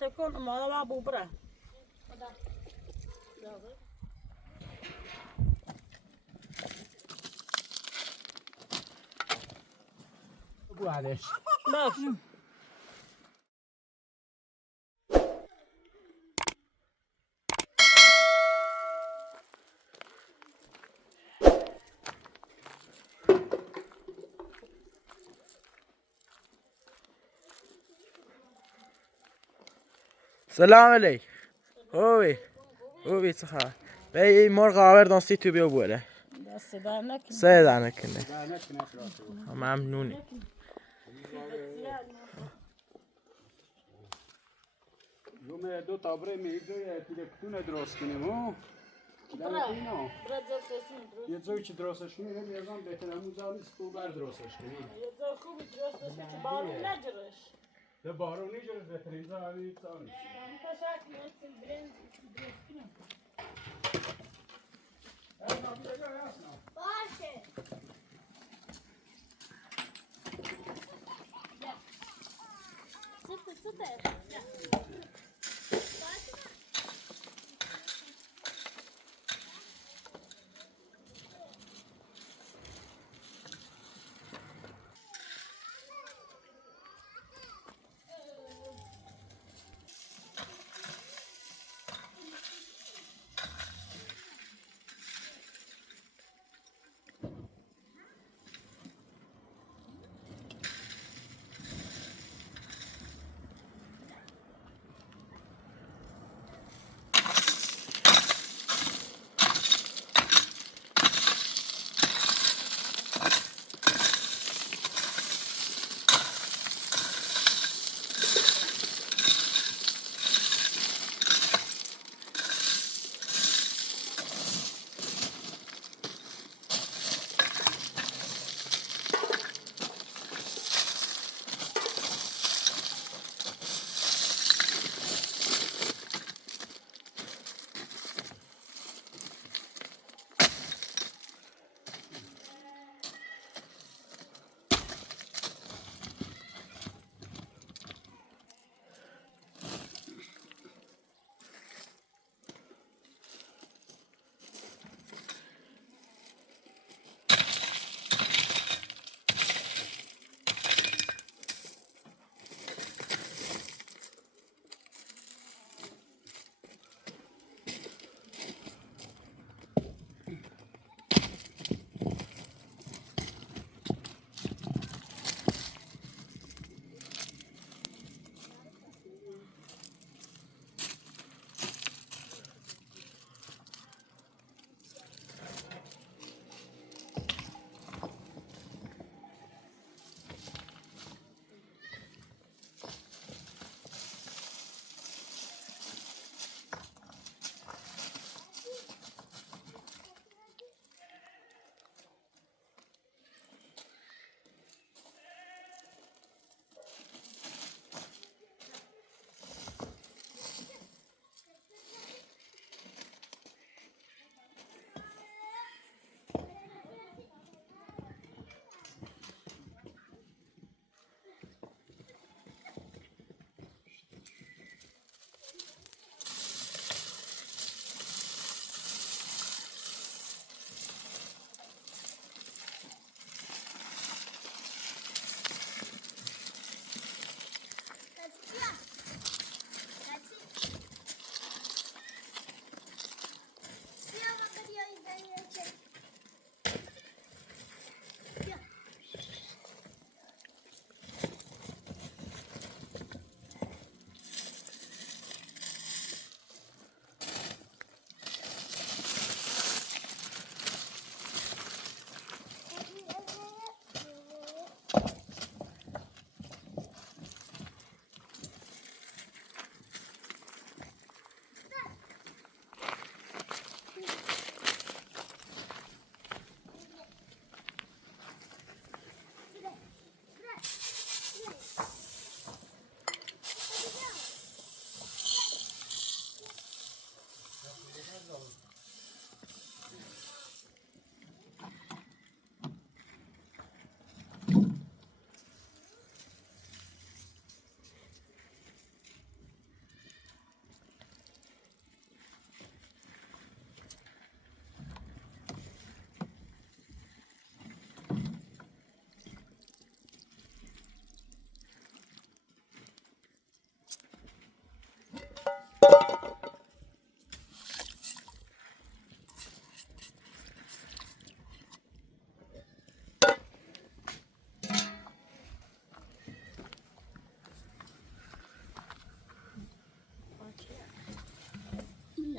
تكون ما ابو بره ابو عليش باش سلام علیک. خوبی چه خبر؟ به این مرغ آوردن سی تو بیا بوله. دست در نکنه سه دانه کنه. ممنونی. يوم دو طابره میگه تلکتون درست کنیم و برا زرسشون یه جایی که درستش کنیم میگم بهتر همون جایی است تو بر درستش کنیم یه جا خوبی درستش که بارون نجرش به بارون نیجوره بهترین جایی تانی شکل مثل برنج درست کنیم باشه سوپر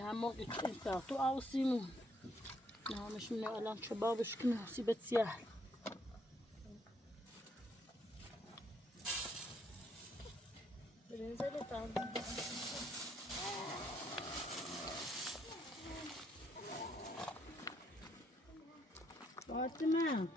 يعني موقع انت تو سيمون مش من الان شباب شكنا سيبت سياحل بننزل تعال فاطمة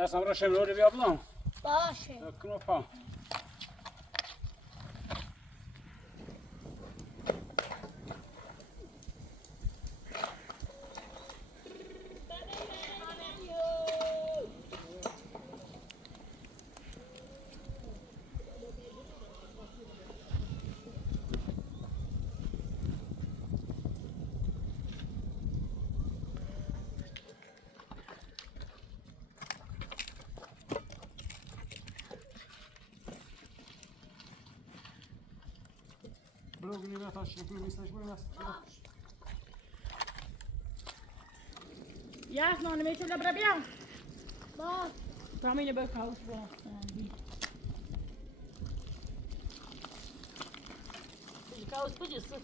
Ja sam rošem lode bi ablam. باشه Knopa. bugün yine taş yapıyor, mesaj koymaz. Ja, no, ne metto la brabbia. Va. Fammi le bel caos, va. Il caos poi giusto.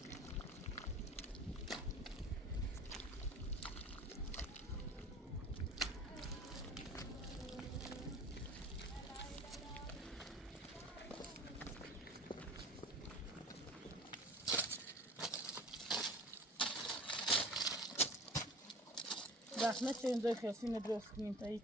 Zahmet verin de kıyasını biraz kıymetayız.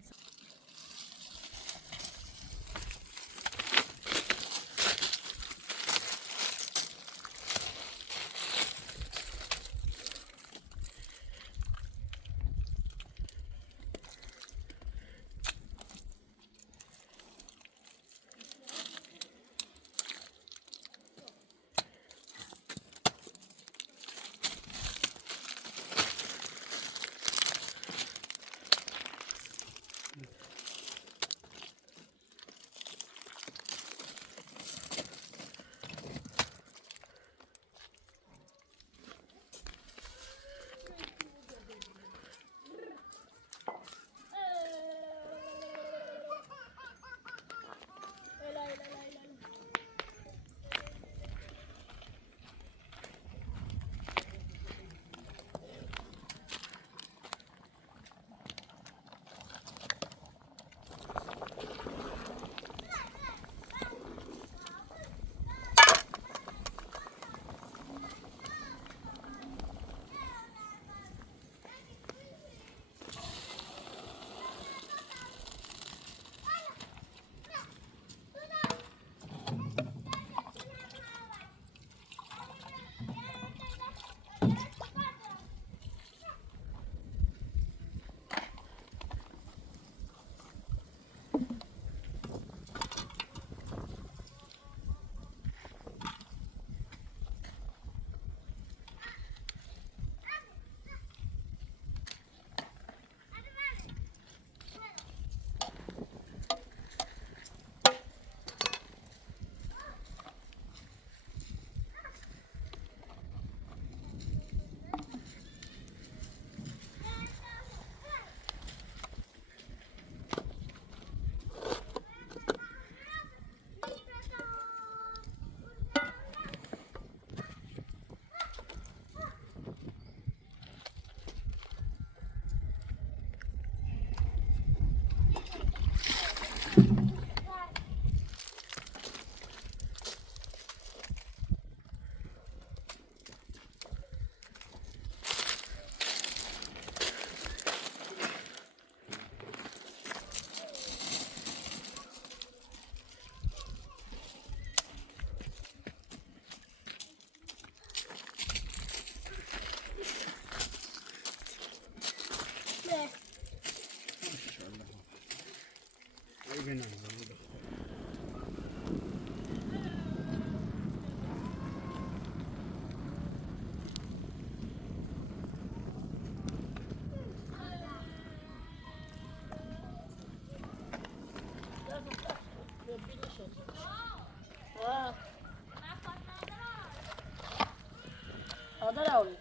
هذا الأولي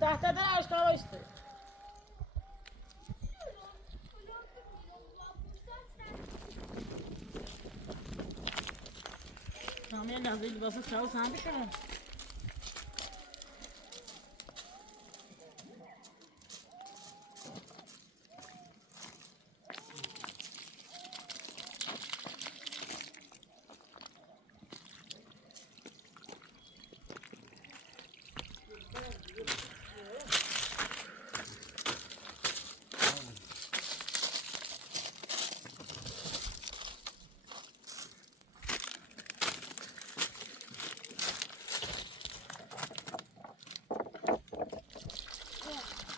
تحت هذا اشتغل اشتغل Tamam ya lazım basıp çal sana bir şey.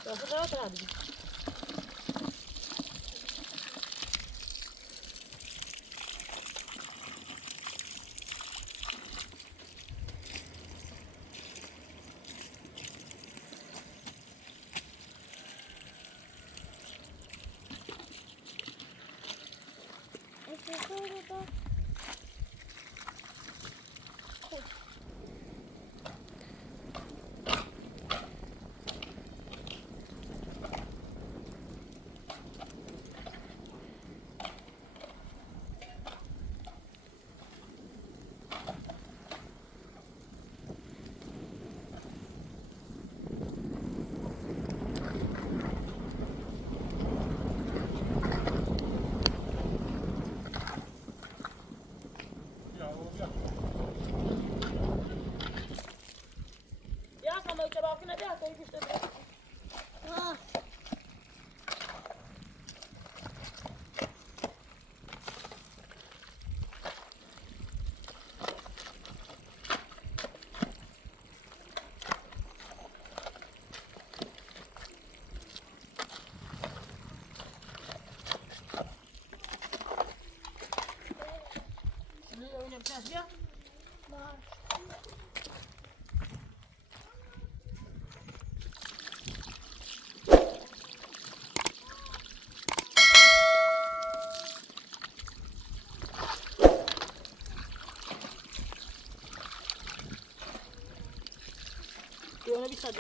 Nasıl rahat abi? Sonra bir tadı.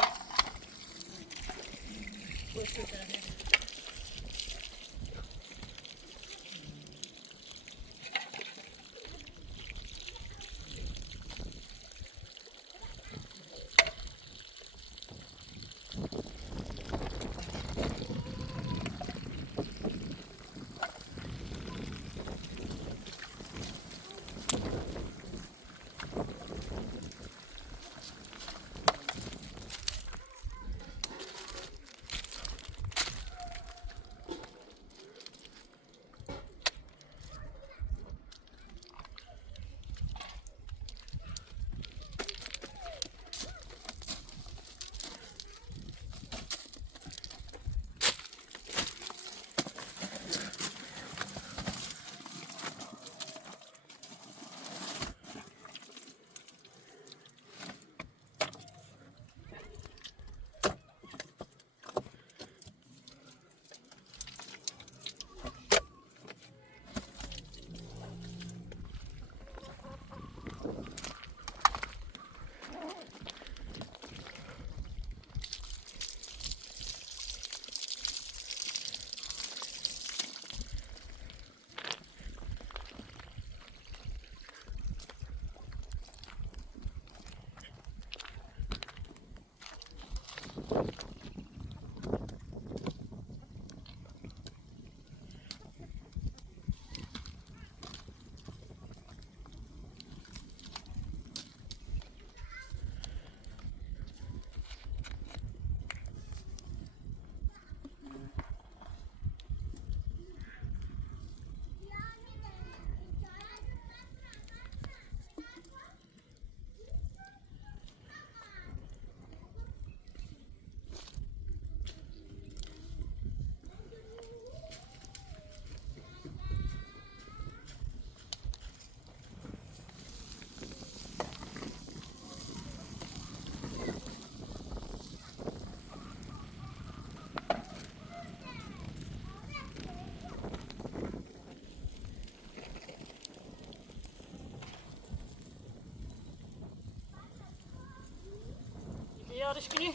Yarış günü.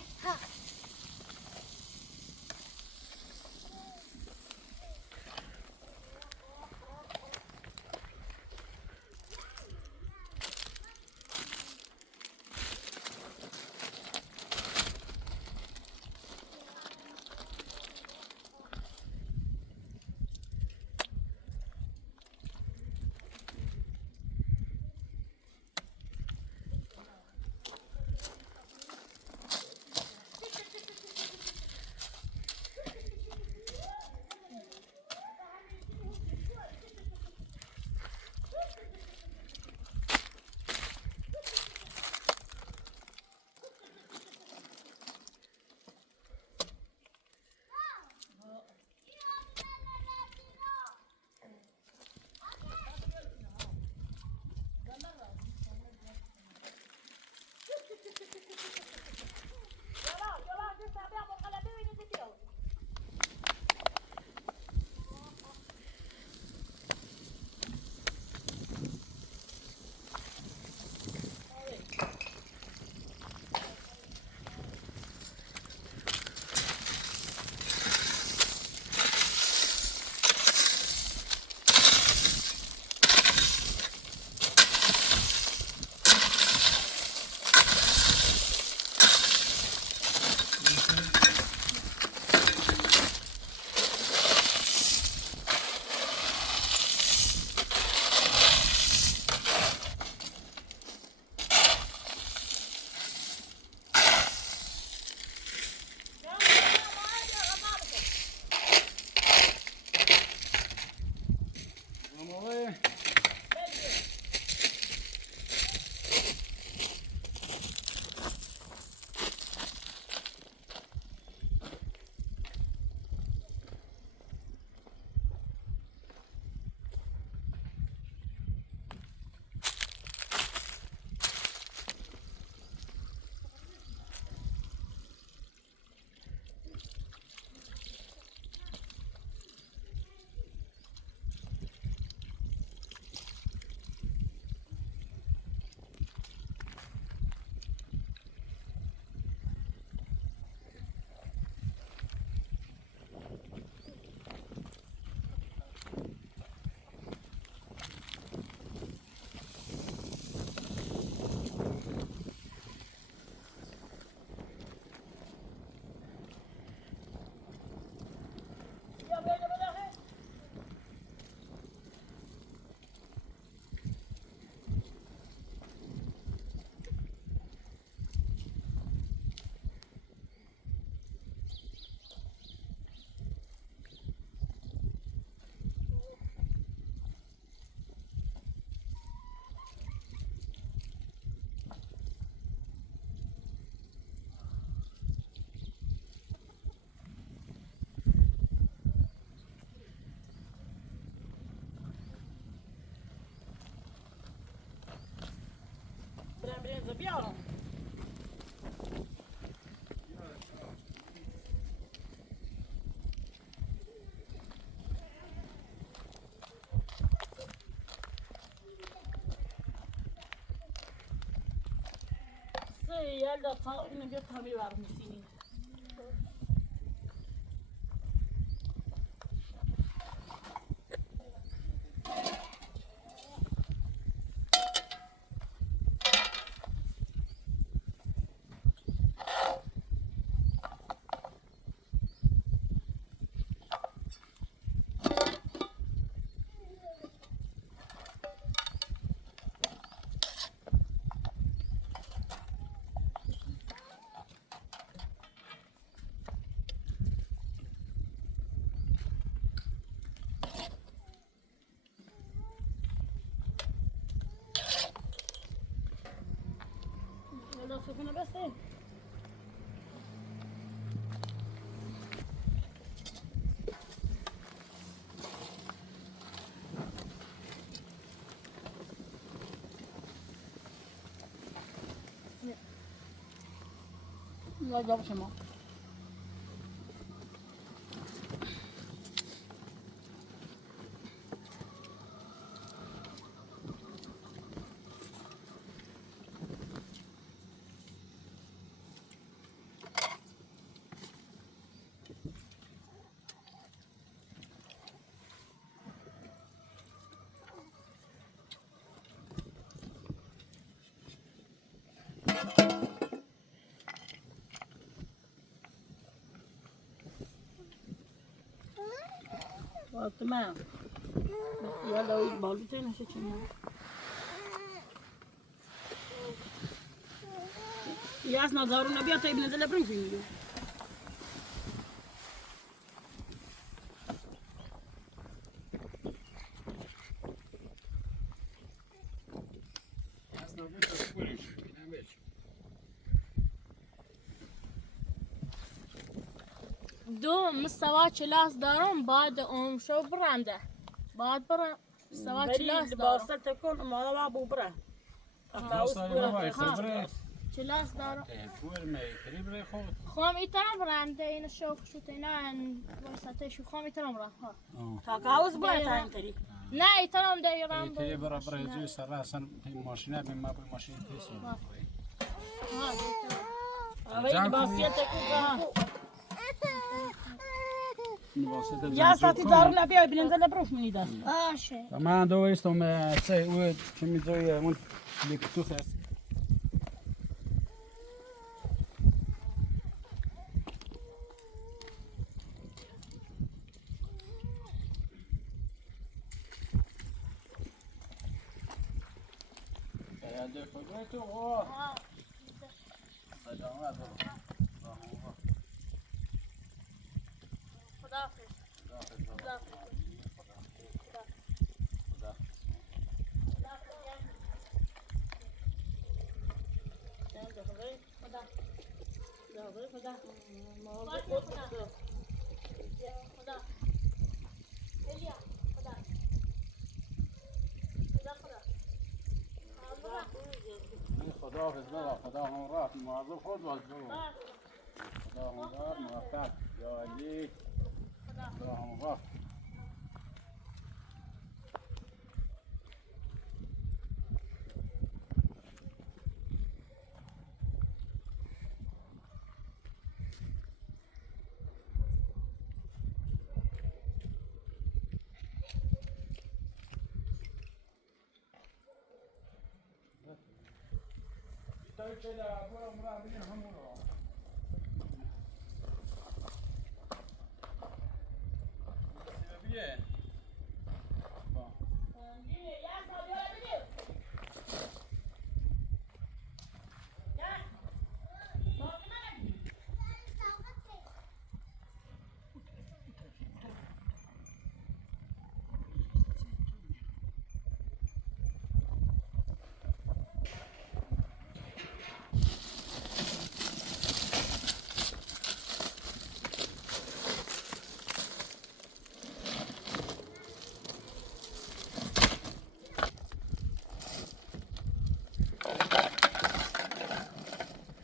یلدا تا اینو بیا تعمیر برام می‌سینی. یلدا سفونه بسته. لا جاب شما. تمام. يلا بالبتين هشينا. ياس نظارو نبي طيب نزل برم فيه. دو مستوى كلاس دارم بعد شو برانده بعد برا مستوى كلاس دارم بس تكون ما ابو برا كلاس دارم پول میتری برای خود خام ایترم برانده این شوف شو تینا واسطه شو خام ایترم را ها تاكاوز برا تانتري نه ایترم دایرم میتری برای برای سر اصلا ماشینه بیم ما به ماشین پیسیم ها اوي بس تكون یا يا ساتي دارو نبي بننزل بروف مني داس باشه من دو استم سه و چه میذاری من لیکتو هست خدا حافظ بابا خدا هم رفت مواظب خود باش بابا خدا هم رفت موفق یا علی خدا هم رفت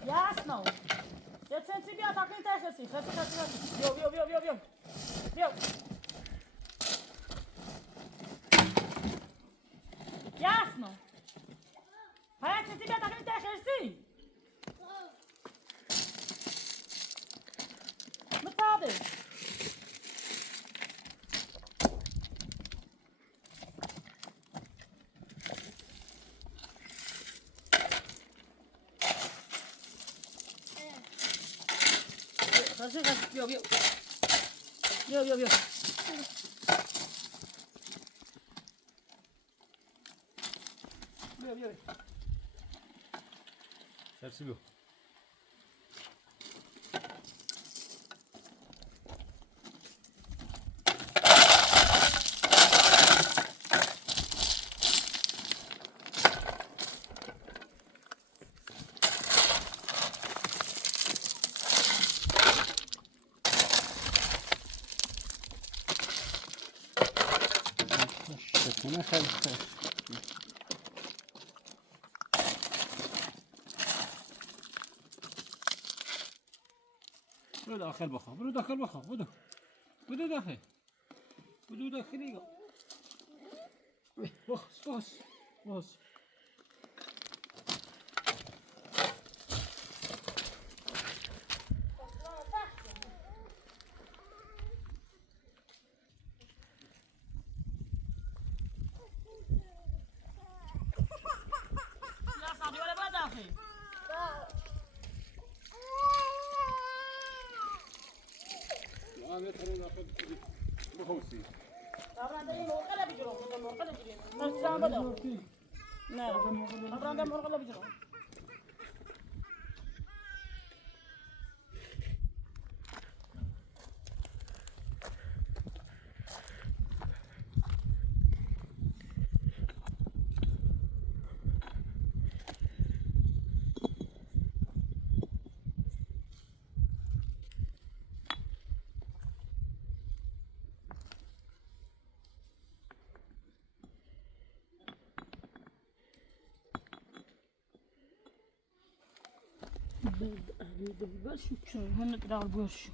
Jasno. Jetzt sind sie wieder, da geht es sich. Jo. Jasno. Jetzt sind sie wieder, da geht es sich. بده بیا بیا بیا بیا بیا بیا بیا سرسی بیا شکونه خیلی خوش برو داخل بخواه برو داخل بخواه بدو بدو داخل بدو داخلی بخش شو هن قرار بوش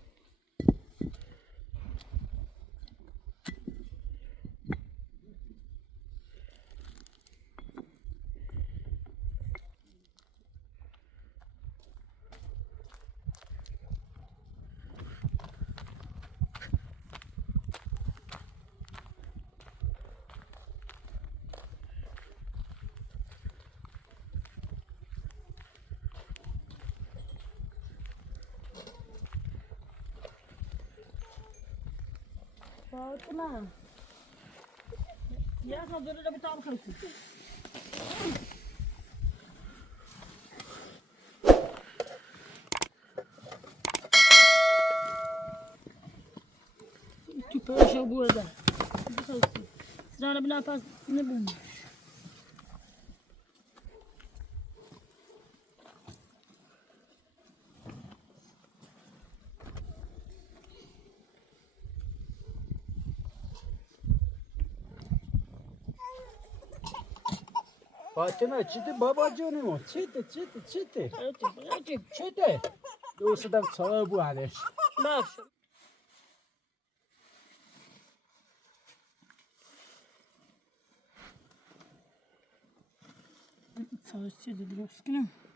فاطمة يا أخي دول اللي بتاعهم خلصوا Tu peux acheter au bout là. C'est ça aussi. C'est dans la bonne passe. Ne boum. فاطمه چیته بابا جونمو چیته Arrêtez. چیته دوست دارم صاحب بودش باش. صار السيد دروس كنا.